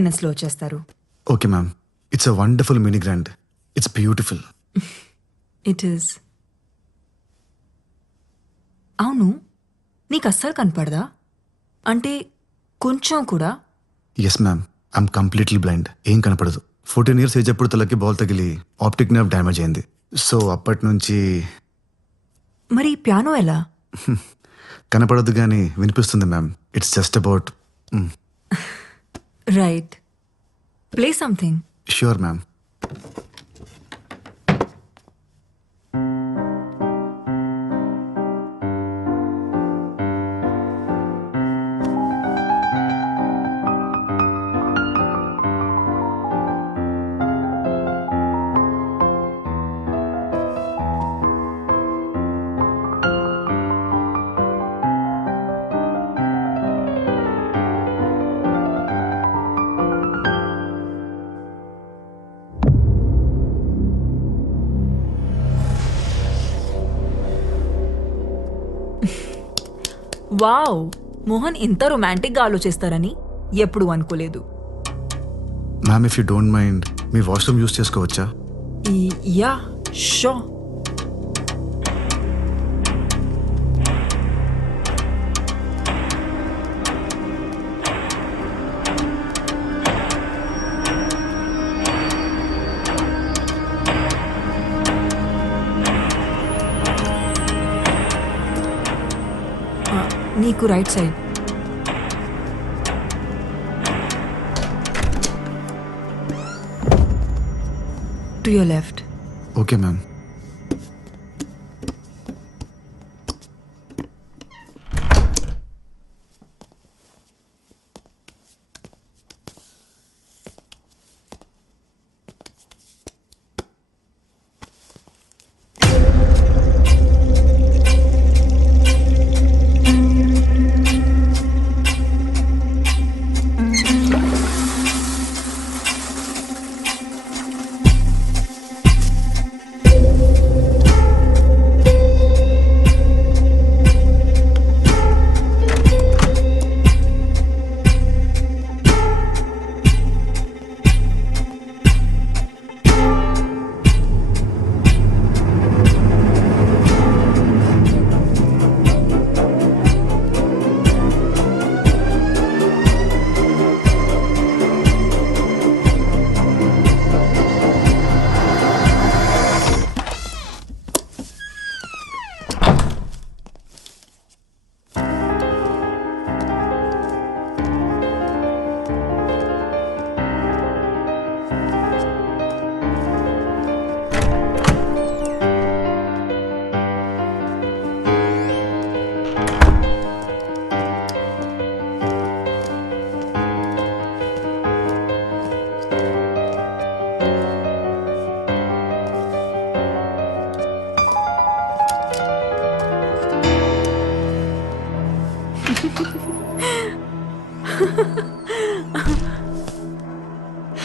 minutes లో వచ్చేస్తారు. Okay ma'am, it's a wonderful mini grand. It's beautiful. It is. అవును, నీకు అస్సలు కనపడదా? అంటే కొంచెం కూడా? Yes ma'am, I'm completely blind. ఏం కనపడదు. 14 years ఏజ్ అప్పుడు తలకి బాల్ తగిలి ఆప్టిక్ నర్వ్ డ్యామేజ్ అయింది. సో అప్పటి నుంచి మరి పియానో ఎలా? కనపడదు కానీ వినిపిస్తుంది ma'am. It's just about. Right, play something. Sure ma'am. Wow, Mohan ఇంత రొమాంటిక్గా ఆలోచిస్తారని ఎప్పుడు అనుకోలేదు. Ma'am, if you don't mind me washroom use చేసుకోవచ్చా? Yeah, sure. నీకు right side. To your left. Okay ma'am.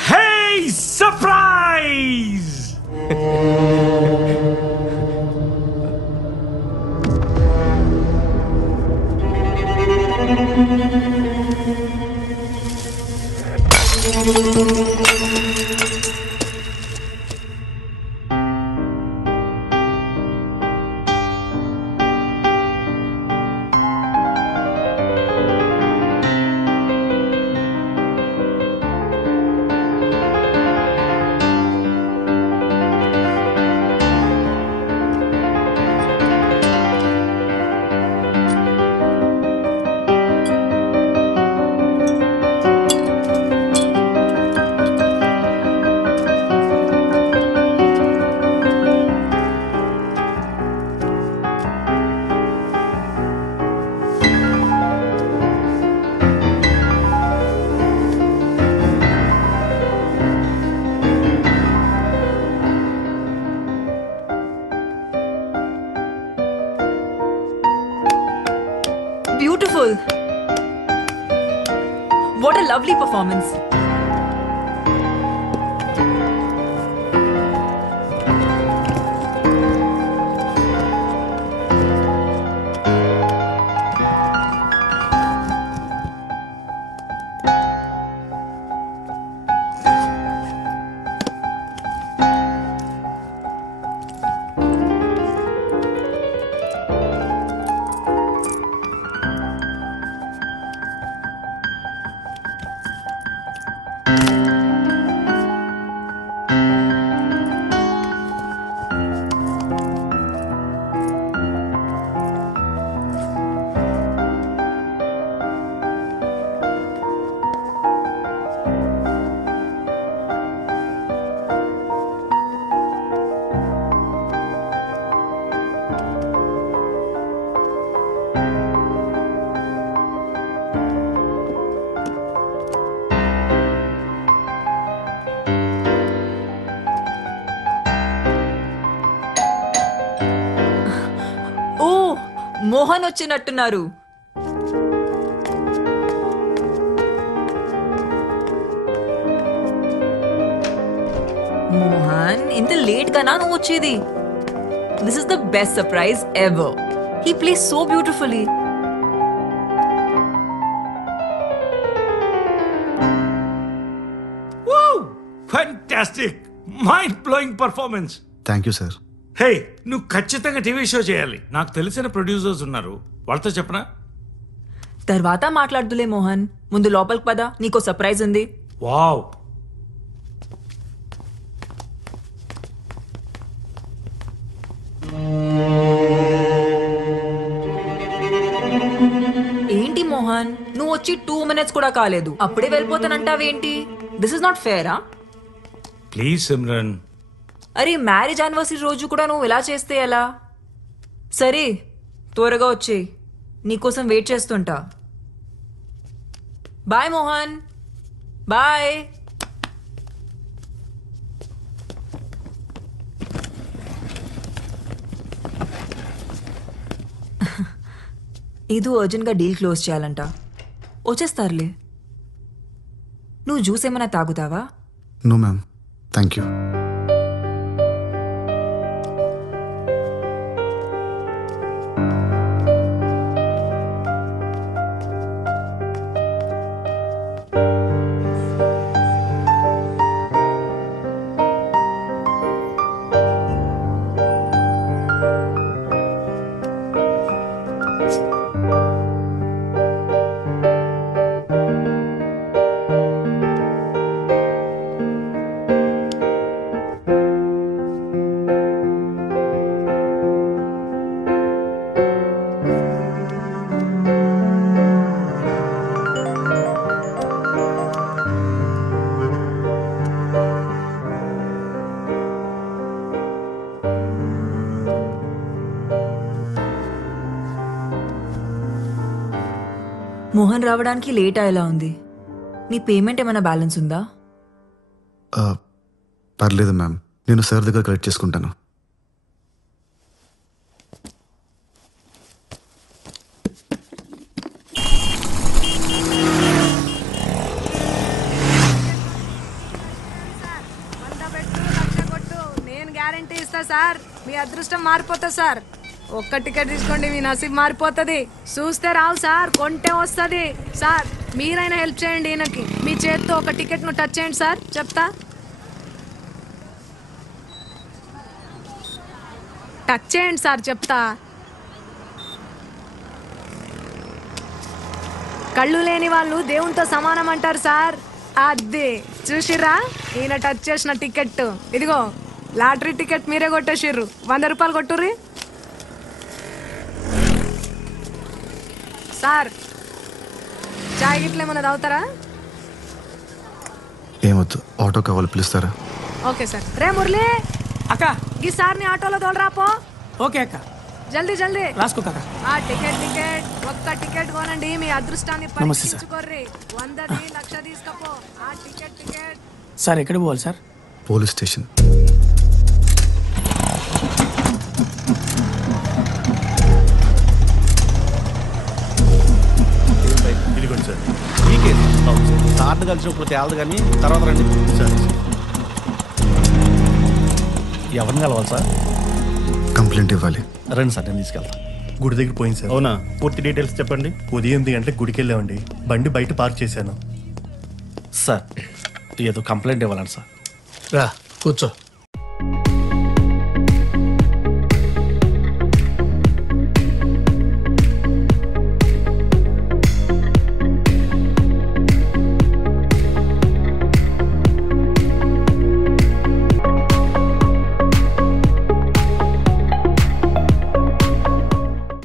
Hey, surprise! Beautiful. What a lovely performance. Mohan వచ్చినట్టున్నారు. మోహన్, ఇంత late గానా నువ్వు వచ్చేది? This is the best surprise ever. He plays so beautifully. Fantastic, mind blowing performance. Thank you sir. Hey, నువ్వు ఖచ్చితంగా TV show చేయాలి. నాకు తెలిసిన ప్రొడ్యూసర్స్ ఉన్నారు, వాళ్ళతో చెప్పనా? తర్వాత మాట్లాడుదులే మోహన్, ముందు లోపలికి పద, నీకో సర్ప్రైజ్ ఉంది. వావ్, ఏంటి మోహన్, నువ్వు వచ్చి 2 minutes కూడా కాలేదు, అప్పుడే వెళ్ళిపోతానంటావేంటి? This is not fair? Please Simran. అరే, మ్యారేజ్ యానివర్సరీ రోజు కూడా నువ్వు ఇలా చేస్తే ఎలా? సరే, త్వరగా వచ్చేయ్, నీకోసం వెయిట్ చేస్తుంటా. Bye Mohan, bye. ఇది అర్జెంట్గా డీల్ క్లోజ్ చేయాలంట. వచ్చేస్తారులే. నువ్వు జ్యూస్ ఏమైనా తాగుతావా? No ma'am, thank you. Mohan రావడానికి లేట్ అయ్యేలా ఉంది. నీ పేమెంట్ ఏమైనా బ్యాలెన్స్ ఉందా? పర్లేదు మ్యామ్, నేను సార్ దగ్గర కలెక్ట్ చేసుకుంటాను. నేను గ్యారంటీ ఇస్తా సార్, మీ అదృష్టం మారిపోతా సార్. ఒక్క టికెట్ తీసుకోండి, మీ నసీబ్ మారిపోతుంది. చూస్తే రావు సార్, కొంటే వస్తుంది సార్. మీరైనా హెల్ప్ చేయండి ఈయనకి, మీ చేత్తో ఒక టికెట్ ను టచ్ చేయండి సార్, చెప్తా. టచ్ చేయండి సార్, చెప్తా. కళ్ళు లేని వాళ్ళు దేవునితో సమానం అంటారు సార్. అది చూసిర్రా, ఈయన టచ్ చేసిన టికెట్ ఇదిగో. లాటరీ టికెట్ మీరే కొట్టేసిర్రు. 100 రూపాయలు కొట్టుర్రి సార్. చాయ్ గిట్ల ఏమన్నా తాగుతారా? ఏమొద్దు, ఆటో కావాలి, పిలుస్తారా? Okay sir. రే మురళి, అక్క. ఈ సార్ని ఆటోలో తోలరాపో. ఓకే అక్క, జల్దీ జల్దీ రాసుకో కాక. ఆ టికెట్ ఒక్క టికెట్ కొనండి, మీ అదృష్టాన్ని నమస్తే సార్. పరీక్షించుకోర్రి. 100ది 1,00,000 తీసుకపో. ఆ టికెట్ సార్ ఎక్కడ పోవాలి సార్? Police station. ఇదిగోండి సార్, ఈ కేసు సార్ని కలిసినప్పుడు తేలదు కానీ తర్వాత రండి. సరే, ఎవరిని కలవాలి సార్? కంప్లైంట్ ఇవ్వాలి. రండి సార్, నేను తీసుకెళ్తాను. గుడి దగ్గర పోయింది సార్. అవునా, పూర్తి డీటెయిల్స్ చెప్పండి. ఉదయం 8 గంటలకు గుడికి వెళ్ళామండి. బండి బయట పార్క్ చేశాను. సార్, ఏదో కంప్లైంట్ ఇవ్వాలండి సార్. రా కూర్చో.